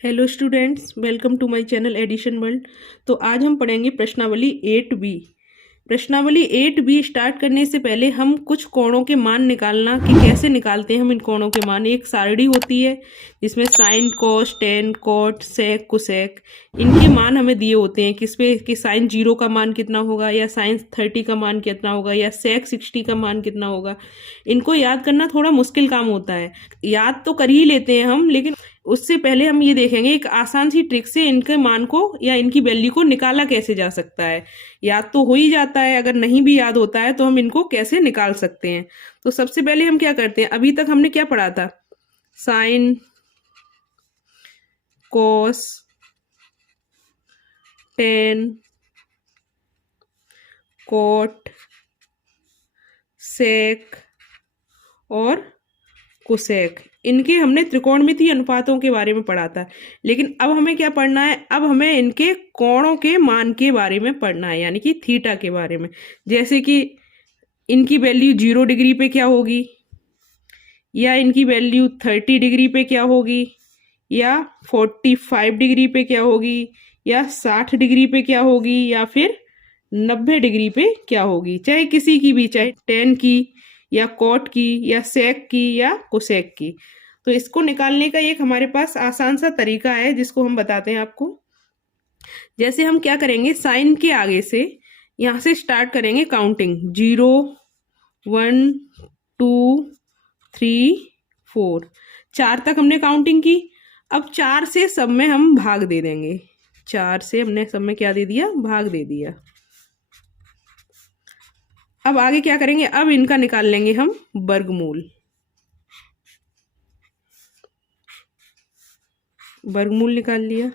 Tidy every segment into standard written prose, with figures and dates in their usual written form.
Hello students, welcome to my channel edition world. तो आज हम पढ़ेंगे प्रश्नावली 8B। प्रश्नावली 8B स्टार्ट करने से पहले हम कुछ कोणों के मान निकालना कि कैसे निकालते हैं हम इन कोणों के मान। एक सारणी होती है जिसमें साइन, कॉस, टेन, कॉट, सेक, कोसेक इनके मान हमें दिए होते हैं। किस पे कि साइन 0 का मान कितना होगा, या साइन 30 का मान कितना होगा, या सेक 60 का मान कितना होगा। इनको याद करना थोड़ा मुश्किल काम होता है। याद तो कर ही लेते हैं हम, लेकिन उससे पहले हम ये देखेंगे एक आसान सी ट्रिक से इनके मान को या इनकी वैल्यू को निकाला कैसे जा सकता है। याद तो हो ही जाता है, अगर नहीं भी याद होता है तो हम इनको कैसे निकाल सकते हैं। तो सबसे पहले हम क्या करते हैं, अभी तक हमने क्या पढ़ा था, साइन, कॉस, टेन, कॉट, सेक और कोसेक, इनके हमने त्रिकोणमितीय अनुपातों के बारे में पढ़ा था। लेकिन अब हमें क्या पढ़ना है, अब हमें इनके कोणों के मान के बारे में पढ़ना है, यानी कि थीटा के बारे में। जैसे कि इनकी वैल्यू 0 डिग्री पे क्या होगी, या इनकी वैल्यू 30 डिग्री पे क्या होगी, या 45 डिग्री पे क्या होगी, या 60 डिग्री पे क्या होगी, या फिर 90 डिग्री पे क्या होगी। चाहे किसी की भी, चाहे टेन की या कॉट की या सेक की या कोसेक की। तो इसको निकालने का एक हमारे पास आसान सा तरीका है जिसको हम बताते हैं आपको। जैसे हम क्या करेंगे, साइन के आगे से यहाँ से स्टार्ट करेंगे काउंटिंग, 0 1 2 3 4, 4 तक हमने काउंटिंग की। अब 4 से सब में हम भाग दे देंगे, 4 से हमने सब में क्या दे दिया, भाग दे दिया। अब आगे क्या करेंगे, अब इनका निकाल लेंगे हम वर्गमूल। वर्गमूल निकाल लिया।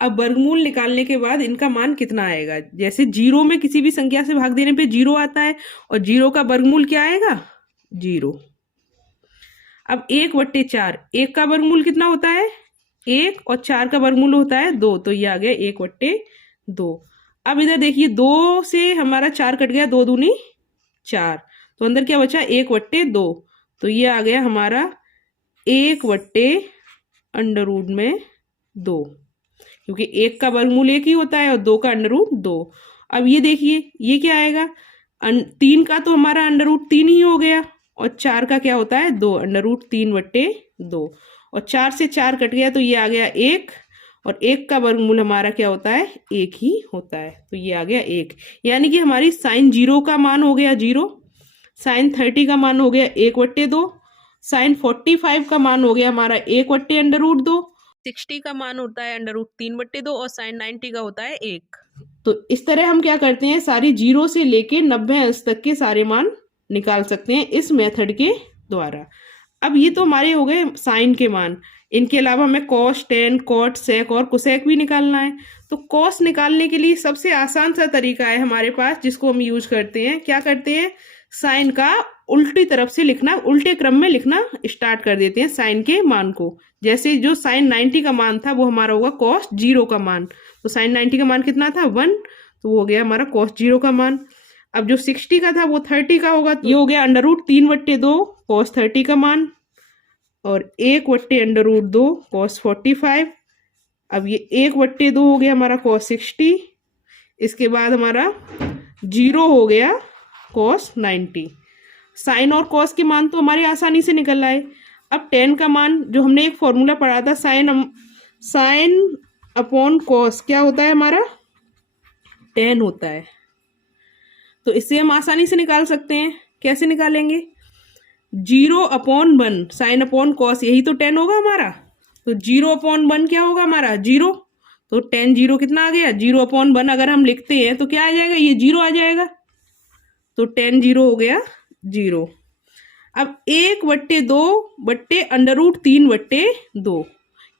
अब वर्गमूल निकालने के बाद इनका मान कितना आएगा, जैसे 0 में किसी भी संख्या से भाग देने पे 0 आता है, और 0 का वर्गमूल क्या आएगा, 0। अब 1/4, 1 का वर्गमूल कितना होता है 1, और 4 का वर्गमूल होता है 2, तो ये आ गया 1/2। अब इधर देखिए, 2 से हमारा 4 कट गया, 2 दूनी 4, तो अंदर क्या बचा 1/2, तो ये आ गया हमारा 1/√2, क्योंकि 1 का वर्गमूल 1 ही होता है और 2 का √2। अब ये देखिए, ये क्या आएगा, 3 का तो हमारा √3 ही हो गया, और 4 का क्या होता है 2, √3/2, और 4 से 4 कट गया, तो ये आ गया 1, और 1 का वर्गमूल हमारा क्या होता है 1 ही होता है, तो ये आ गया 1। यानी कि हमारी साइन 0 का मान हो गया 0, साइन 30 का मान हो गया 1/2, साइन 45 का मान हो गया हमारा 1/√2, 60 का मान होता है √3/2, और साइन 90 का होता है 1। तो इस तरह हम क्या करते हैं, सारी 0 से लेके 90 अंश तक के सारे मान निकाल सकते हैं इस मेथड के द्वारा। अब ये तो हमारे हो गए साइन के मान। इनके अलावा हमें कॉस, टेन, कॉट, सेक और कोसेक भी निकालना है। तो कॉस निकालने के लिए सबसे आसान सा तरीका है हमारे पास, जिसको हम यूज करते हैं। क्या करते हैं, साइन का उल्टी तरफ से लिखना, उल्टे क्रम में लिखना स्टार्ट कर देते हैं साइन के मान को। जैसे जो साइन 90 का मान था वो हमारा होगा कॉस 0 का मान, तो साइन 90 का मान कितना था 1, तो वो हो गया हमारा कॉस 0 का मान। अब जो 60 का था वो 30 का होगा, तो ये हो गया √3/2 कॉस 30 का मान, और 1/√2 कॉस 45। अब ये 1/2 हो गया हमारा कॉस 60, इसके बाद हमारा 0 हो गया कॉस 90। साइन और कॉस के मान तो हमारे आसानी से निकल आए। अब टेन का मान, जो हमने एक फॉर्मूला पढ़ा था, साइन अपॉन कॉस क्या होता है हमारा 10 होता है, तो इससे हम आसानी से निकाल सकते हैं। कैसे निकालेंगे, 0/1 साइन अपॉन कॉस, यही तो 10 होगा हमारा, तो 0/1 क्या होगा हमारा 0, तो 10 0 कितना आ गया, 0/1 अगर हम लिखते हैं तो क्या आ जाएगा, ये 0 आ जाएगा, तो 10 0 हो गया 0। अब 1/2/√3/2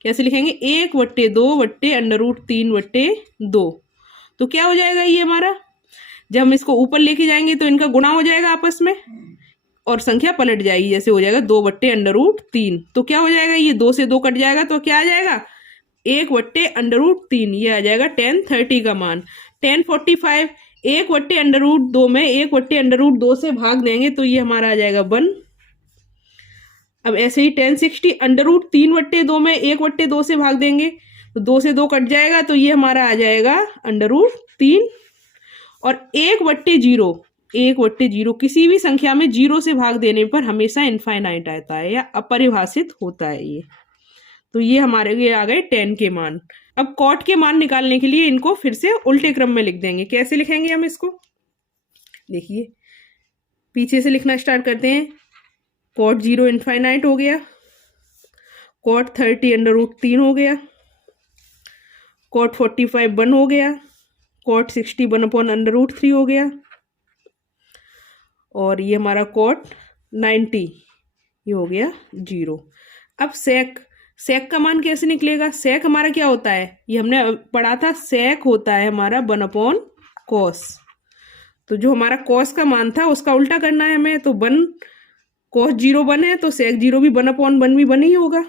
कैसे लिखेंगे, 1/2/√3/2, तो क्या हो जाएगा ये हमारा, जब हम इसको ऊपर लेके जाएंगे तो इनका गुणा हो जाएगा आपस में, और संख्या पलट जाएगी, जैसे हो जाएगा 2/√3, तो क्या हो जाएगा, ये 2 से 2 कट जाएगा, तो क्या आ जाएगा 1/√3, ये आ जाएगा 1030 का मान। 1045 1/√2 में 1/√2 से भाग देंगे तो ये हमारा आ जाएगा 1। अब ऐसे ही 1060 √3/2 में 1/2 से भाग देंगे तो 2 से 2 कट जाएगा, तो ये हमारा आ जाएगा √3। और 1/0 किसी भी संख्या में 0 से भाग देने पर हमेशा इनफाइनाइट आता है या अपरिभाषित होता है ये। तो ये हमारे ये आ गए 10 के मान। अब कॉट के मान निकालने के लिए इनको फिर से उल्टे क्रम में लिख देंगे। कैसे लिखेंगे हम इसको, देखिए पीछे से लिखना स्टार्ट करते हैं। कॉट 0 इनफाइनाइट हो गया, कॉट 30 √3 हो गया, कॉट 45 1 हो गया, कॉट 60 1/√3 हो गया, और ये हमारा कॉट 90 ये हो गया 0। अब सेक का मान कैसे निकलेगा? सेक हमारा क्या होता है, ये हमने पढ़ा था, सेक होता है हमारा 1/cos। तो जो हमारा cos का मान था उसका उल्टा करना है हमें, तो 1 cos 0 1 है तो सेक 0 भी 1/1 भी 1 ही होगा।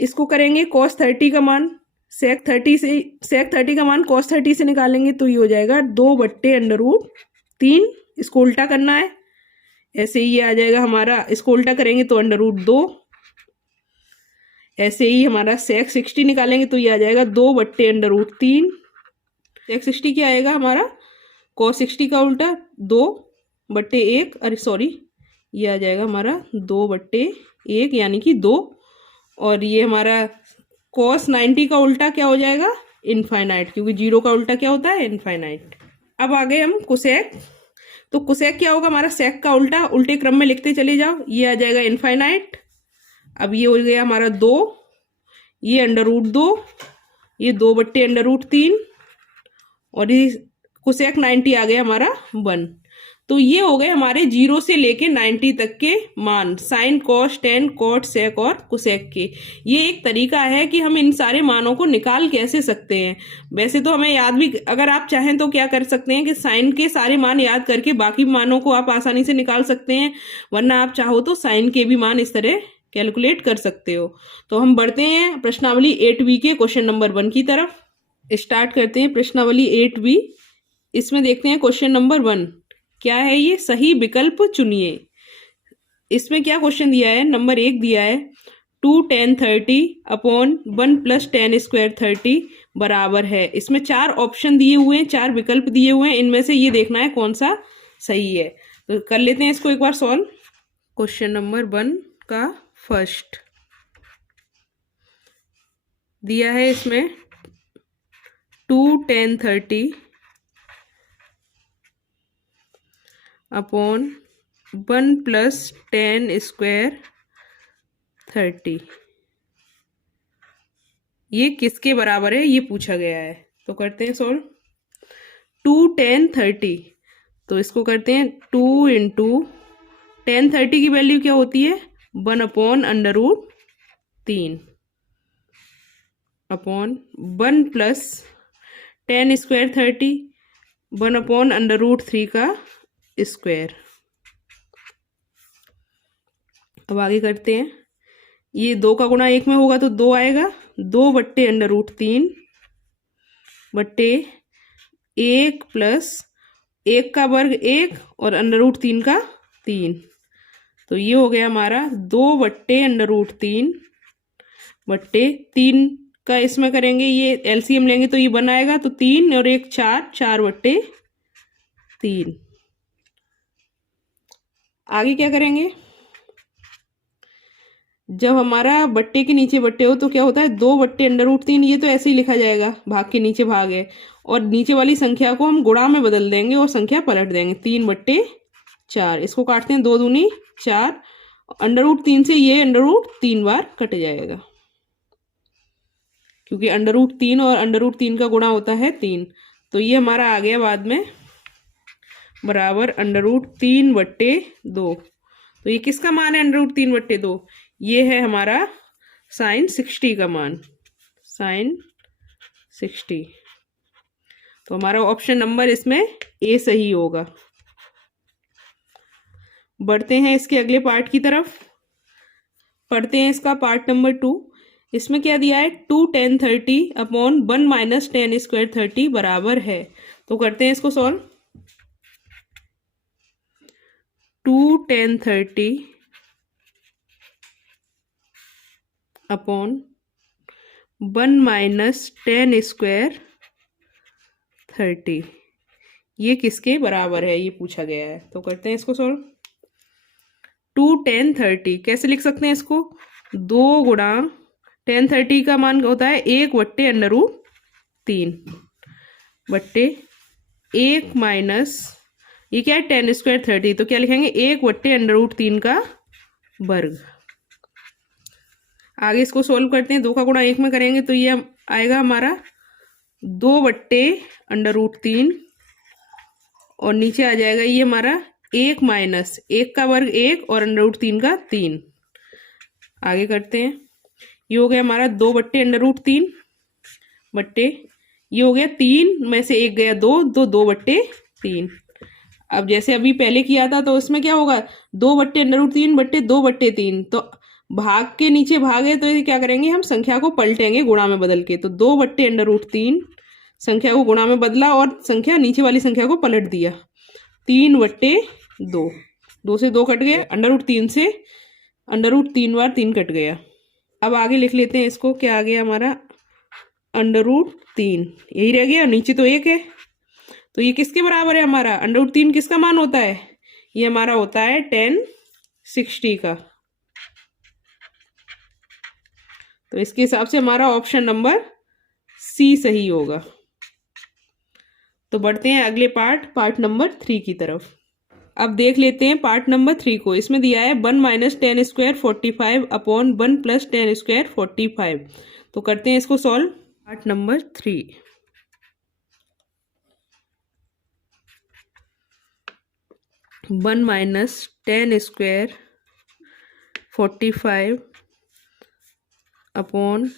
इसको करेंगे cos 30 का मान सेक 30 का मान cos 30 से निकालेंगे तो ये हो जाएगा 2/√3। इसको उल्टा करना है, ऐसे ही ये आ जाएगा हमारा, इसको उल्टा करेंगे तो √2। ऐसे ही हमारा सेक 60 निकालेंगे तो ये आ जाएगा 2/√3। सेक 60 क्या आएगा हमारा, cos 60 का उल्टा 2/1, अरे सॉरी ये आ जाएगा हमारा 2/1 यानी कि 2। और ये हमारा cos 90 का उल्टा क्या हो जाएगा, इनफाइनाइट, क्योंकि 0 का उल्टा क्या होता है, इनफाइनाइट। अब आ गए हम कोसेक। तो कोसेक क्या होगा हमारा, सेक का उल्टा, उल्टे क्रम में लिखते चले जाओ, ये आ जाएगा इनफाइनाइट। अब ये हो गया हमारा 2, ये √2, ये 2/√3, और ये कोसेक 90 आ गया हमारा 1। तो ये हो गए हमारे 0 से लेके 90 तक के मान, साइन, कॉस, टेन, कॉट, सेक और कोसेक के। ये एक तरीका है कि हम इन सारे मानों को निकाल कैसे सकते हैं। वैसे तो हमें याद भी, अगर आप चाहें तो क्या कर सकते हैं कि साइन के सारे मान याद करके बाकी मानों को आप आसानी से निकाल सकते हैं, वरना आप चाहो तो साइन के भी मान इस तरह कैलकुलेट कर सकते हो। तो हम बढ़ते हैं प्रश्नावली 8B के क्वेश्चन नंबर 1 की तरफ। स्टार्ट करते हैं प्रश्नावली 8B। इसमें देखते हैं क्वेश्चन नंबर 1 क्या है, ये सही विकल्प चुनिए। इसमें क्या क्वेश्चन दिया है, नंबर 1 दिया है 2 tan 30 अपॉन 1 + tan स्क्वायर 30 बराबर है। इसमें 4 ऑप्शन दिए हुए हैं, 4 विकल्प दिए हुए हैं, इनमें से ये देखना है कौन सा सही है। तो कर लेते हैं इसको एक बार सॉल्व। क्वेश्चन नंबर 1 का फर्स्ट दिया है, इसमें 2 tan 30 अपॉन 1 + tan स्क्वायर 30 ये किसके बराबर है, ये पूछा गया है। तो करते हैं सॉल्व। 2 tan 30, तो इसको करते हैं 2 × tan 30 की वैल्यू क्या होती है, 1/√3 अपॉन 1 + tan स्क्वायर 30 1/√3 का स्क्वायर। अब आगे करते हैं, ये 2 का गुणा 1 में होगा तो 2 आएगा, 2/√3 बट्टे 1 + 1 का वर्ग 1 और √3 का 3। तो ये हो गया हमारा 2/√3 बट्टे 3 का, इसमें करेंगे ये एलसीएम लेंगे तो ये 1 आएगा, तो 3 और 1 4, 4/3। आगे क्या करेंगे, जब हमारा बट्टे के नीचे बट्टे हो तो क्या होता है, 2/√3, ये तो ऐसे ही लिखा जाएगा, भाग के नीचे भाग है, और नीचे वाली संख्या को हम गुणा में बदल देंगे और संख्या पलट देंगे, 3/4। इसको काटते हैं, 2 दूनी 4, √3 से ये √3 बार कट जाएगा, क्योंकि √3 और √3 का गुणा होता है 3। तो ये हमारा आ गया बाद में बराबर √3/2। तो ये किसका मान है, √3/2, ये है हमारा साइन 60 का मान, साइन 60। तो हमारा ऑप्शन नंबर इसमें ए सही होगा। बढ़ते हैं इसके अगले पार्ट की तरफ, पढ़ते हैं इसका पार्ट नंबर 2। इसमें क्या दिया है, 2 tan 30 अपॉन 1 - tan स्क्वायर 30 बराबर है। तो करते हैं इसको solve. 2 tan 30 upon 1 minus 10 square 30, ये किसके बराबर है, ये पूछा गया है। तो करते हैं इसको सॉल्व। 2 10 30 कैसे लिख सकते हैं इसको, 2 गुणा 10 30 का मान होता है 1/√3 बट्टे 1 माइनस ये क्या है 10 स्क्वायर 30, तो क्या लिखेंगे 1/√3 का वर्ग। आगे इसको सोल्व करते हैं, 2 का गुणा 1 में करेंगे तो ये आएगा हमारा 2/√3 और नीचे आ जाएगा ये हमारा 1 माइनस 1 का वर्ग 1 और √3 का 3। आगे करते हैं, ये हो गया हमारा 2/√3 बट्टे ये हो गया 3 में से 1 गया 2, तो 2/3। अब जैसे अभी पहले किया था तो इसमें क्या होगा 2/√3 बट्टे 2/3, तो भाग के नीचे भाग है तो ये क्या करेंगे हम संख्या को पलटेंगे गुणा में बदल के, तो 2/√3 संख्या को गुणा में बदला और संख्या नीचे वाली संख्या को पलट दिया, 3/2, 2 से 2 कट गया, √3 से √3 बार 3 कट गया। अब आगे लिख लेते हैं इसको, क्या आ गया हमारा √3, यही रह गया, नीचे तो 1 है, तो ये किसके बराबर है हमारा, √3 किसका मान होता है, ये हमारा होता है 1060 का। तो इसके हिसाब से हमारा ऑप्शन नंबर सी सही होगा। तो बढ़ते हैं अगले पार्ट नंबर 3 की तरफ। अब देख लेते हैं पार्ट नंबर 3 को। इसमें दिया है 1 minus 10 square 45 upon 1 plus 10 square 45। तो करते हैं इसको solve. Part number 3, 1 minus 10 square 45 upon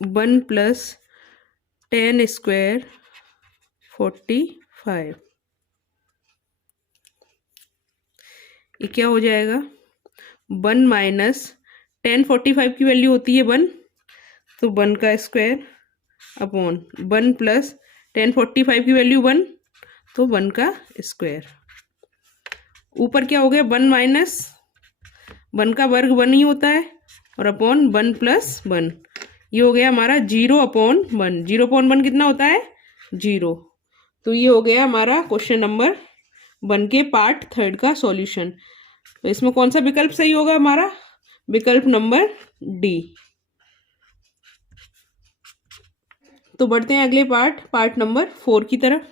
1 plus 10 square 45, ये क्या हो जाएगा 1 माइनस 10 45 की वैल्यू होती है 1, तो 1 का स्क्वायर अपॉन 1 प्लस 10 45 की वैल्यू 1, तो 1 का स्क्वायर। ऊपर क्या हो गया 1 माइनस 1 का वर्ग 1 ही होता है और अपॉन 1 प्लस 1, ये हो गया हमारा 0/1। 0/1 कितना होता है 0। तो ये हो गया हमारा क्वेश्चन नंबर 1 के पार्ट 3 का सॉल्यूशन। तो इसमें कौन सा विकल्प सही होगा हमारा, विकल्प नंबर डी। तो बढ़ते हैं अगले पार्ट नंबर 4 की तरफ।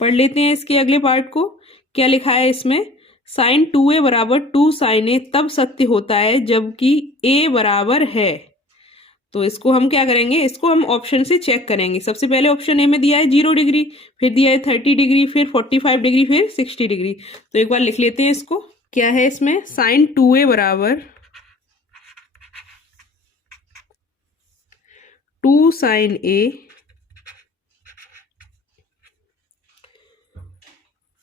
पढ़ लेते हैं इसके अगले पार्ट को। क्या लिखा है इसमें, sin 2a बराबर 2 sin a तब सत्य होता है जबकि a बराबर है। तो इसको हम क्या करेंगे, इसको हम ऑप्शन से चेक करेंगे। सबसे पहले ऑप्शन ए में दिया है 0 डिग्री, फिर दिया है 30 डिग्री, फिर 45 डिग्री, फिर 60 डिग्री। तो एक बार लिख लेते हैं इसको। क्या है इसमें, sin 2a बराबर 2 sin a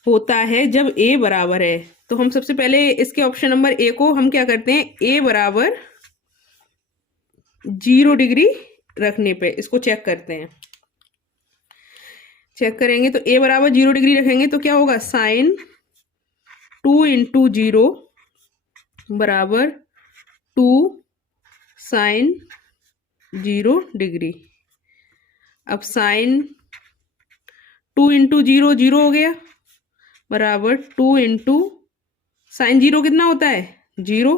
होता है जब a बराबर है। तो हम सबसे पहले इसके ऑप्शन नंबर ए को हम क्या करते हैं, a बराबर 0 डिग्री रखने पे इसको चेक करते हैं। चेक करेंगे तो a बराबर 0 डिग्री रखेंगे तो क्या होगा, साइन 2 × 0 बराबर 2 साइन 0 डिग्री। अब साइन 2 × 0 0 हो गया बराबर 2 × साइन 0 कितना होता है 0,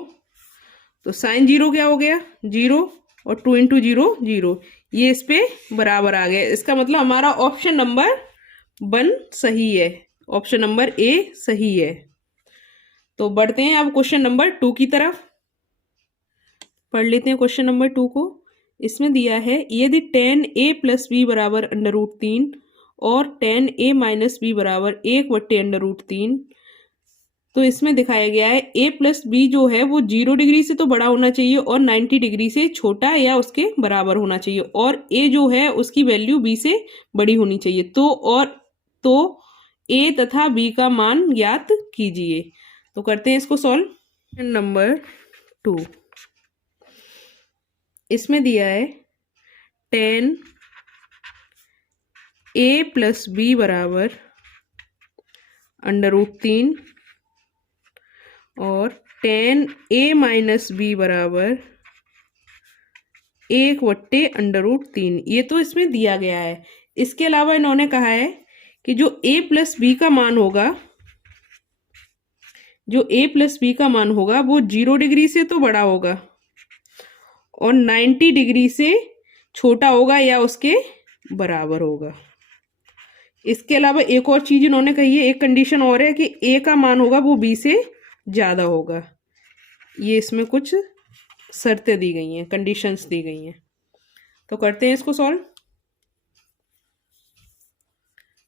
तो साइन 0 क्या हो गया 0 और 2 × 0 0, ये इस पे बराबर आ गया। इसका मतलब हमारा ऑप्शन नंबर 1 सही है, ऑप्शन नंबर ए सही है। तो बढ़ते हैं अब क्वेश्चन नंबर 2 की तरफ। पढ़ लेते हैं क्वेश्चन नंबर 2 को। इसमें दिया है यदि tan a + b बराबर √3 और tan a - b बराबर 1/√3, तो इसमें दिखाया गया है a + b जो है वो 0 डिग्री से तो बड़ा होना चाहिए और 90 डिग्री से छोटा या उसके बराबर होना चाहिए, और a जो है उसकी वैल्यू b से बड़ी होनी चाहिए। तो a तथा b का मान ज्ञात कीजिए। तो करते हैं इसको सॉल्व। नंबर 2, इसमें दिया है tan a + b बराबर √3 और tan a - b बराबर 1/√3। ये तो इसमें दिया गया है। इसके अलावा इन्होंने कहा है कि जो a प्लस बी का मान होगा, वो 0 डिग्री से तो बड़ा होगा और 90 डिग्री से छोटा होगा या उसके बराबर होगा। इसके अलावा एक और चीज इन्होंने कही है, एक कंडीशन और है कि a का मान होगा वो b से ज्यादा होगा। ये इसमें कुछ शर्तें दी गई हैं, कंडीशंस दी गई हैं। तो करते हैं इसको सॉल्व।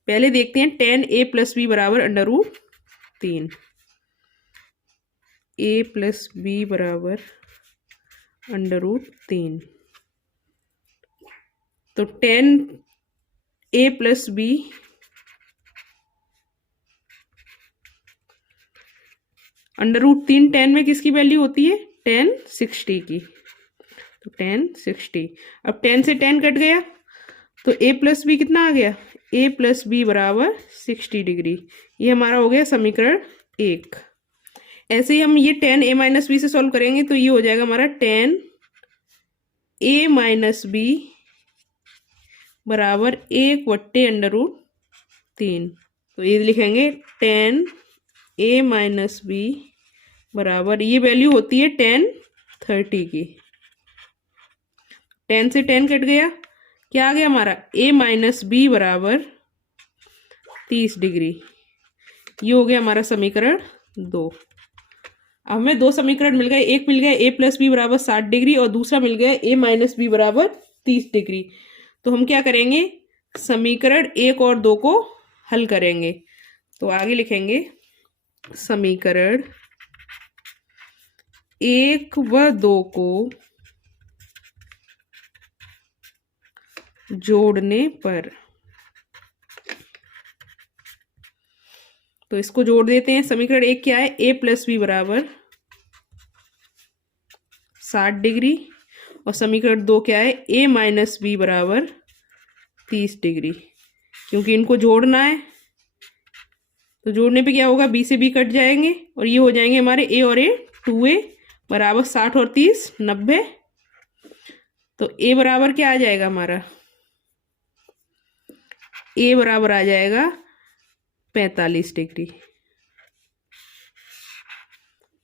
पहले देखते हैं tan a प्लस बी बराबर √3। a प्लस बी बराबर √3। तो tan a plus B √3 tan में किसकी वैल्यू होती है? tan 60 की। तो tan 60। अब tan से tan कट गया तो a प्लस बी कितना आ गया? a प्लस बी बराबर 60 डिग्री। ये हमारा हो गया समीकरण 1। ऐसे ही हम ये tan a माइनस बी से सॉल्व करेंगे तो ये हो जाएगा हमारा tan a माइनस बी बराबर 1/√3। तो ये लिखेंगे tan a माइनस बी बराबर, ये वैल्यू होती है tan 30 की। tan से tan कट गया, क्या आ गया हमारा? a माइनस बी बराबर 30 डिग्री। ये हो गया हमारा समीकरण 2। अब हमें दो समीकरण मिल गए। एक मिल गया a प्लस बी बराबर 60 डिग्री और दूसरा मिल गया a माइनस बी बराबर 30 डिग्री। तो हम क्या करेंगे? समीकरण 1 और 2 को हल करेंगे। तो आगे लिखेंगे समीकरण 1 व 2 को जोड़ने पर, तो इसको जोड़ देते हैं। समीकरण 1 क्या है? a प्लस बी बराबर 60 डिग्री और समीकरण 2 क्या है? a माइनस बी बराबर 30 डिग्री। क्योंकि इनको जोड़ना है तो जोड़ने पे क्या होगा? b से b कट जाएंगे और ये हो जाएंगे हमारे a और a 2a बराबर 60 और 30 90। तो a बराबर क्या आ जाएगा हमारा? a बराबर आ जाएगा 45 डिग्री।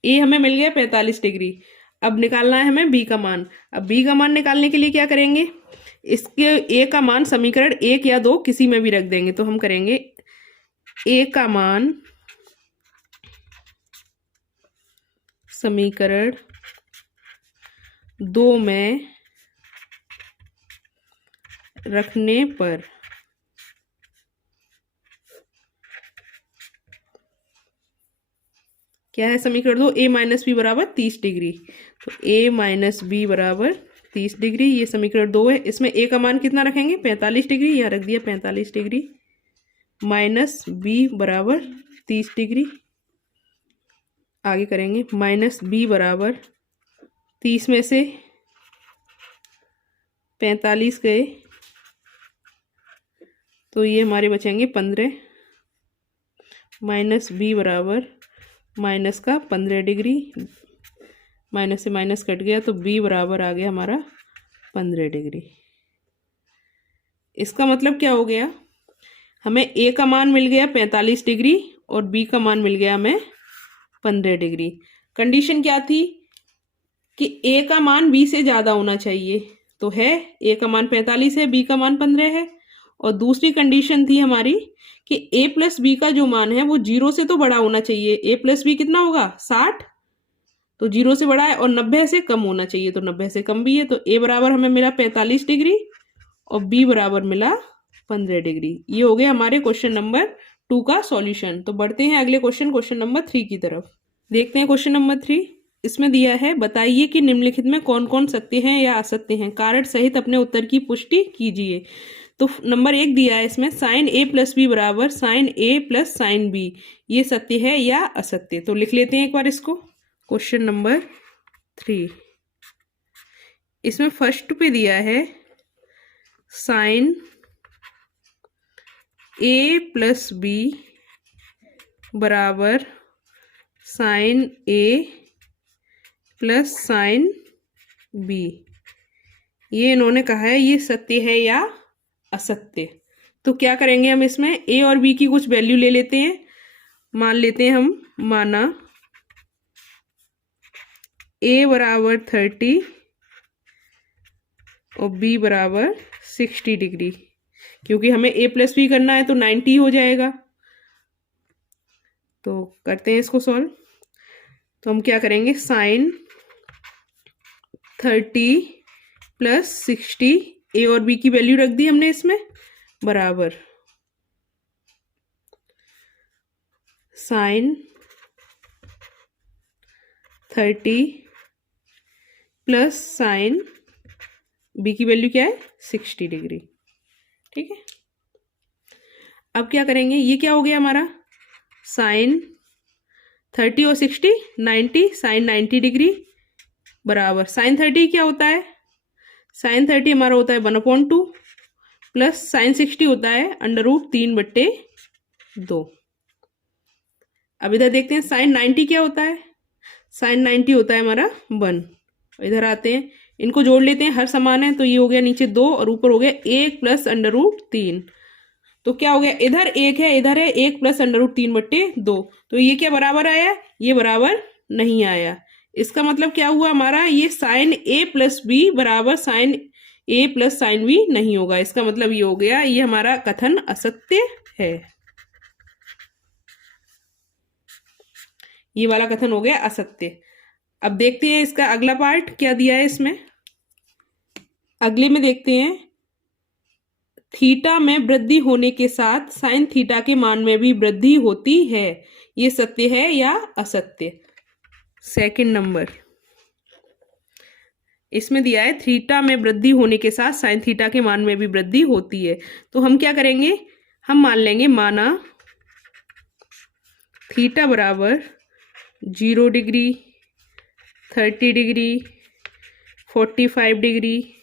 a हमें मिल गया 45 डिग्री। अब निकालना है हमें b का मान। अब b का मान निकालने के लिए क्या करेंगे? इसके a का मान समीकरण 1 या 2 किसी में भी रख देंगे। तो हम करेंगे a का मान समीकरण 2 में रखने पर क्या है? समीकरण 2 a माइनस बी बराबर 30 डिग्री। तो a माइनस बी बराबर 30 डिग्री, ये समीकरण 2 है। इसमें a का मान कितना रखेंगे? 45 डिग्री। यहाँ रख दिया 45 डिग्री माइनस b बराबर 30 डिग्री। आगे करेंगे माइनस b बराबर 30 में से 45 गए तो ये हमारे बचेंगे 15 माइनस b बराबर माइनस का 15 डिग्री। माइनस से माइनस कट गया तो b बराबर आ गया हमारा 15 डिग्री। इसका मतलब क्या हो गया? हमें a का मान मिल गया 45 डिग्री और b का मान मिल गया हमें 15 डिग्री। कंडीशन क्या थी? कि a का मान b से ज़्यादा होना चाहिए। तो है a का मान 45 है, b का मान 15 है। और दूसरी कंडीशन थी हमारी कि a प्लस बी का जो मान है वो 0 से तो बड़ा होना चाहिए। a प्लस बी कितना होगा? 60। तो 0 से बड़ा है और 90 से कम होना चाहिए। तो 90 से कम भी है। तो a बराबर हमें मिला 45 डिग्री और b बराबर मिला 15 डिग्री। ये हो गया हमारे क्वेश्चन नंबर 2 का सॉल्यूशन। तो बढ़ते हैं अगले क्वेश्चन नंबर 3 की तरफ। देखते हैं क्वेश्चन नंबर 3। इसमें दिया है, बताइए कि निम्नलिखित में कौन कौन सत्य हैं या असत्य हैं, कारण सहित अपने उत्तर की पुष्टि कीजिए। तो नंबर 1 दिया है इसमें साइन a प्लस बी बराबर sine a plus sine B, ये सत्य है या असत्य। तो लिख लेते हैं एक बार इसको। क्वेश्चन नंबर 3 इसमें फर्स्ट पे दिया है साइन a प्लस बी बराबर sine a plus sine B, ये इन्होंने कहा है ये सत्य है या असत्य। तो क्या करेंगे हम इसमें ए और बी की कुछ वैल्यू ले लेते हैं। मान लेते हैं हम, माना ए बराबर 30 और बी बराबर 60 डिग्री, क्योंकि हमें ए प्लस बी करना है तो 90 हो जाएगा। तो करते हैं इसको सॉल्व। तो हम क्या करेंगे, साइन 30 प्लस 60, ए और बी की वैल्यू रख दी हमने इसमें, बराबर साइन 30 प्लस साइन बी की वैल्यू क्या है 60 डिग्री। ठीक है, अब क्या करेंगे, ये क्या हो गया हमारा, साइन 30 और 60 90, साइन 90 डिग्री बराबर साइन 30 क्या होता है, साइन 30 हमारा होता है 1/2 प्लस साइन 60 होता है √3/2। अब इधर देखते हैं साइन 90 क्या होता है, साइन 90 होता है हमारा 1। इधर आते हैं, इनको जोड़ लेते हैं, हर समान है तो ये हो गया नीचे 2 और ऊपर हो गया 1 प्लस √3। तो क्या हो गया, इधर 1 है इधर है 1 प्लस √3/2। तो ये क्या बराबर आया, ये बराबर नहीं आया। इसका मतलब क्या हुआ हमारा, ये साइन ए प्लस बी बराबर साइन ए प्लस साइन बी नहीं होगा। इसका मतलब ये हो गया, ये हमारा कथन असत्य है। ये वाला कथन हो गया असत्य। अब देखते हैं इसका अगला पार्ट क्या दिया है इसमें। अगले में देखते हैं, थीटा में वृद्धि होने के साथ साइन थीटा के मान में भी वृद्धि होती है, ये सत्य है या असत्य। सेकंड नंबर इसमें दिया है, थीटा में वृद्धि होने के साथ साइन थीटा के मान में भी वृद्धि होती है। तो हम क्या करेंगे, हम मान लेंगे, माना थीटा बराबर 0 डिग्री 30 डिग्री 45 डिग्री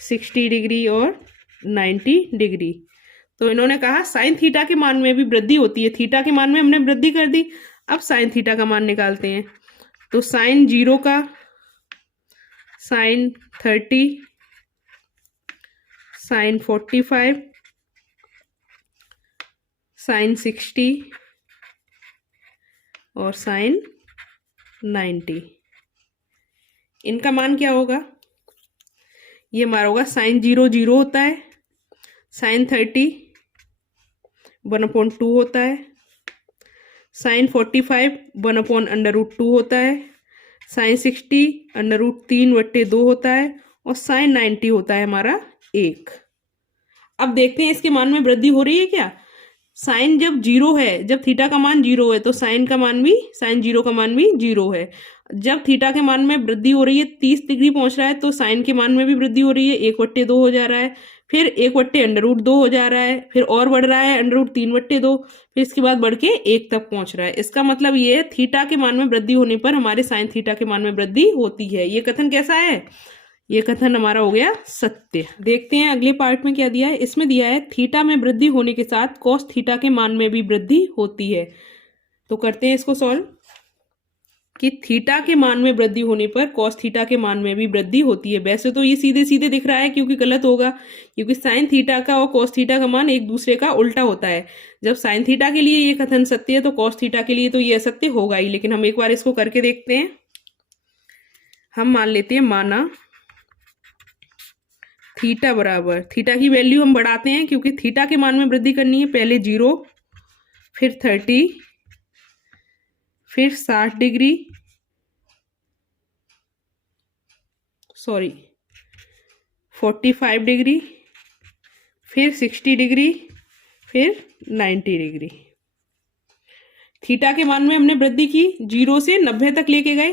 60 डिग्री और 90 डिग्री। तो इन्होंने कहा साइन थीटा के मान में भी वृद्धि होती है, थीटा के मान में हमने वृद्धि कर दी। अब साइन थीटा का मान निकालते हैं। तो साइन 0 का साइन 30 साइन 45 साइन 60 और साइन 90, इनका मान क्या होगा, ये हमारा होगा साइन 0 0 होता है, साइन 30 1/2 होता है, साइन 45 1/√2 होता है, साइन 60 √3/2 होता है और साइन 90 होता है हमारा 1। अब देखते हैं इसके मान में वृद्धि हो रही है क्या। साइन जब 0 है, जब थीटा का मान 0 है तो साइन का मान भी, साइन 0 का मान भी 0 है। जब थीटा के मान में वृद्धि हो रही है 30 डिग्री पहुंच रहा है तो साइन के मान में भी वृद्धि हो रही है, 1/2 हो जा रहा है, फिर 1/√2 हो जा रहा है, फिर और बढ़ रहा है √3/2, फिर इसके बाद बढ़ के 1 तक पहुंच रहा है। इसका मतलब ये है, थीटा के मान में वृद्धि होने पर हमारे साइन थीटा के मान में वृद्धि होती है। ये कथन कैसा है, ये कथन हमारा हो गया सत्य। देखते हैं अगले पार्ट में क्या दिया है। इसमें दिया है, थीटा में वृद्धि होने के साथ कॉस थीटा के मान में भी वृद्धि होती है। तो करते हैं इसको सॉल्व, कि थीटा के मान में वृद्धि होने पर कॉस थीटा के मान में भी वृद्धि होती है। वैसे तो ये सीधे सीधे दिख रहा है क्योंकि गलत होगा, क्योंकि साइन थीटा का और कॉस थीटा का मान एक दूसरे का उल्टा होता है। जब साइन थीटा के लिए ये कथन सत्य है तो कॉस थीटा के लिए तो ये असत्य होगा ही। लेकिन हम एक बार इसको करके देखते हैं। हम मान लेते हैं, माना थीटा बराबर, थीटा की वैल्यू हम बढ़ाते हैं क्योंकि थीटा के मान में वृद्धि करनी है। पहले 0 फिर 30 फिर 60 डिग्री, सॉरी 45 डिग्री, फिर 60 डिग्री, फिर 90 डिग्री। थीटा के मान में हमने वृद्धि की, 0 से 90 तक लेके गए।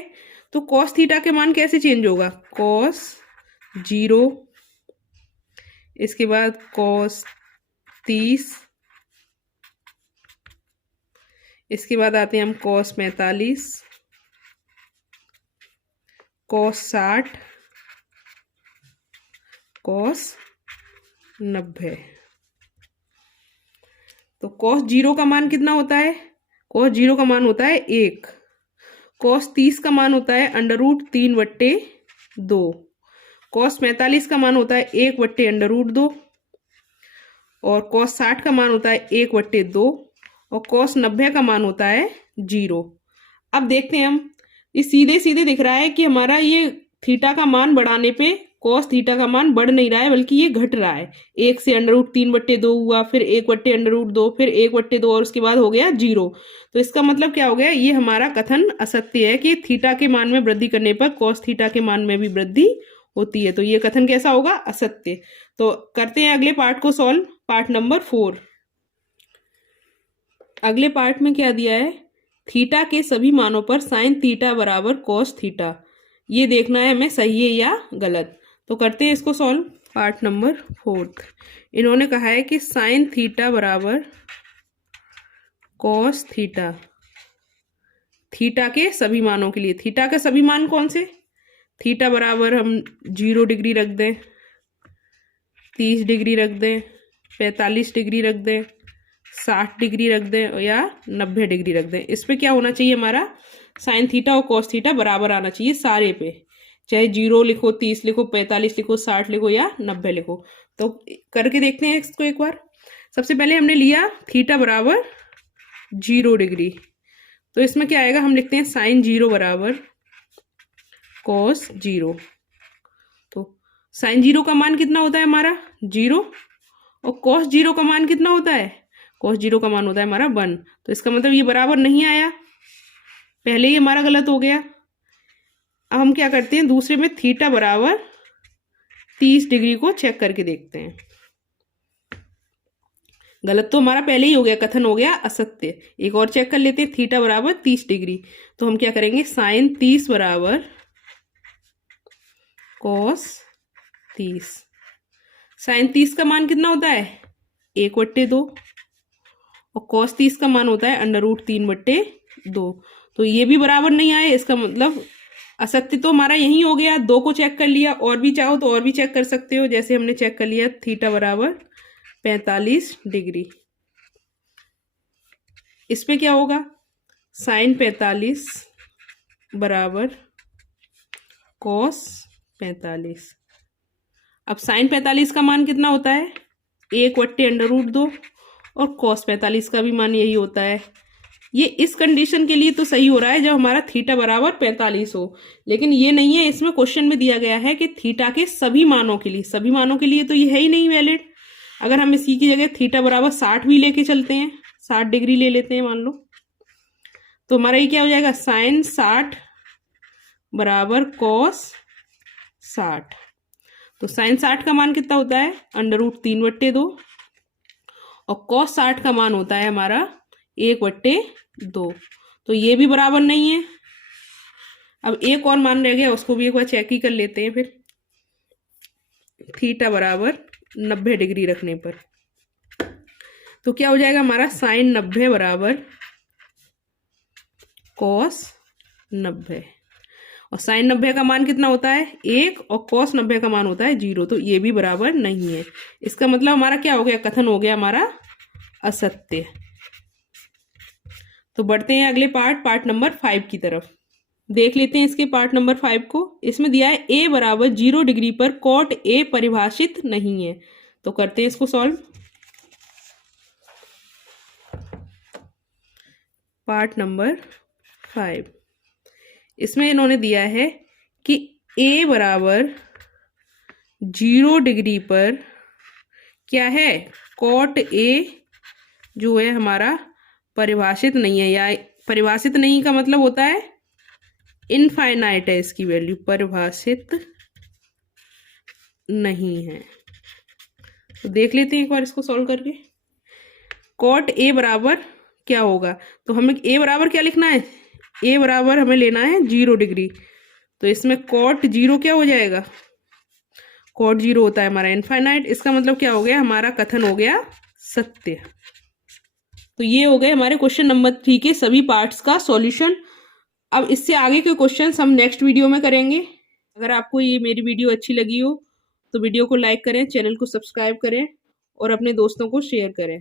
तो कॉस थीटा के मान कैसे चेंज होगा, कॉस 0, इसके बाद कॉस 30, इसके बाद आते हैं हम कॉस 45, कॉस 60, कॉस 90। तो कॉस 0 का मान कितना होता है, कॉस 0 का मान होता है 1, कॉस 30 का मान होता है √3/2, cos 45 का मान होता है 1/√2 और cos 60 का मान होता है 1/2 और cos 90 का मान होता है 0। अब देखते हैं हम, ये सीधे सीधे दिख रहा है कि हमारा ये थीटा का मान बढ़ाने पे cos थीटा का मान बढ़ नहीं रहा है बल्कि ये घट रहा है। 1 से √3/2 हुआ, फिर 1/√2, फिर 1/2 और उसके बाद हो गया 0। तो इसका मतलब क्या हो गया, ये हमारा कथन असत्य है कि थीटा के मान में वृद्धि करने पर cos थीटा के मान में भी वृद्धि होती है। तो ये कथन कैसा होगा, असत्य। तो करते हैं अगले पार्ट को सॉल्व, पार्ट नंबर 4। अगले पार्ट में क्या दिया है, थीटा के सभी मानों पर साइन थीटा बराबर cos थीटा। ये देखना है हमें सही है या गलत। तो करते हैं इसको सॉल्व, पार्ट नंबर 4। इन्होंने कहा है कि साइन थीटा बराबर cos थीटा, थीटा के सभी मानों के लिए। थीटा के सभी मान कौन से, थीटा बराबर हम 0 डिग्री रख दें, 30 डिग्री रख दें, 45 डिग्री रख दें, 60 डिग्री रख दें या 90 डिग्री रख दें। इस पे क्या होना चाहिए, हमारा साइन थीटा और cos थीटा बराबर आना चाहिए सारे पे, चाहे 0 लिखो, 30 लिखो, 45 लिखो, 60 लिखो या 90 लिखो। तो करके देखते हैं इसको एक बार। सबसे पहले हमने लिया थीटा बराबर 0 डिग्री, तो इसमें क्या आएगा, हम लिखते हैं साइन 0 बराबर cos 0। तो साइन 0 का मान कितना होता है हमारा 0 और cos 0 का मान कितना होता है, cos 0 का मान होता है हमारा 1। तो इसका मतलब ये बराबर नहीं आया, पहले ही हमारा गलत हो गया। अब हम क्या करते हैं, दूसरे में थीटा बराबर 30 डिग्री को चेक करके देखते हैं। गलत तो हमारा पहले ही हो गया, कथन हो गया असत्य। एक और चेक कर लेते हैं, थीटा बराबर 30 डिग्री। तो हम क्या करेंगे, साइन 30 बराबर cos 30। साइन 30 का मान कितना होता है 1/2 और cos 30 का मान होता है √3/2। तो ये भी बराबर नहीं आए, इसका मतलब असत्य तो हमारा यही हो गया। 2 को चेक कर लिया, और भी चाहो तो और भी चेक कर सकते हो। जैसे हमने चेक कर लिया थीटा बराबर 45 डिग्री, इस पे क्या होगा, साइन 45 बराबर cos 45। अब साइन 45 का मान कितना होता है 1/√2 और cos 45 का भी मान यही होता है। ये इस कंडीशन के लिए तो सही हो रहा है जब हमारा थीटा बराबर 45 हो, लेकिन ये नहीं है। इसमें क्वेश्चन में दिया गया है कि थीटा के सभी मानों के लिए, सभी मानों के लिए तो ये है ही नहीं वैलिड। अगर हम इसी की जगह थीटा बराबर 60 भी लेके चलते हैं, 60 डिग्री ले लेते हैं मान लो, तो हमारा ये क्या हो जाएगा, साइन 60 बराबर cos 60। तो साइन 60 का मान कितना होता है √3/2 और cos 60 का मान होता है हमारा 1/2। तो ये भी बराबर नहीं है। अब एक और मान रह गया, उसको भी एक बार चेक ही कर लेते हैं फिर। थीटा बराबर 90 डिग्री रखने पर तो क्या हो जाएगा हमारा, साइन 90 बराबर cos 90 और साइन 90 का मान कितना होता है 1 और cos 90 का मान होता है 0। तो ये भी बराबर नहीं है। इसका मतलब हमारा क्या हो गया, कथन हो गया हमारा असत्य। तो बढ़ते हैं अगले पार्ट नंबर 5 की तरफ। देख लेते हैं इसके पार्ट नंबर 5 को। इसमें दिया है a बराबर 0 डिग्री पर cot a परिभाषित नहीं है। तो करते हैं इसको सॉल्व। पार्ट नंबर 5, इसमें इन्होंने दिया है कि a बराबर 0 डिग्री पर क्या है, cot a जो है हमारा परिभाषित नहीं है, या परिभाषित नहीं का मतलब होता है इनफाइनाइट है इसकी वैल्यू, परिभाषित नहीं है। तो देख लेते हैं एक बार इसको सॉल्व करके। cot a बराबर क्या होगा, तो हमें a बराबर क्या लिखना है, a बराबर हमें लेना है 0 डिग्री। तो इसमें cot 0 क्या हो जाएगा, cot 0 होता है हमारा इनफाइनाइट। इसका मतलब क्या हो गया, हमारा कथन हो गया सत्य। तो ये हो गए हमारे क्वेश्चन नंबर 3 के सभी पार्ट्स का सॉल्यूशन। अब इससे आगे के क्वेश्चंस हम नेक्स्ट वीडियो में करेंगे। अगर आपको ये मेरी वीडियो अच्छी लगी हो तो वीडियो को लाइक करें, चैनल को सब्सक्राइब करें और अपने दोस्तों को शेयर करें।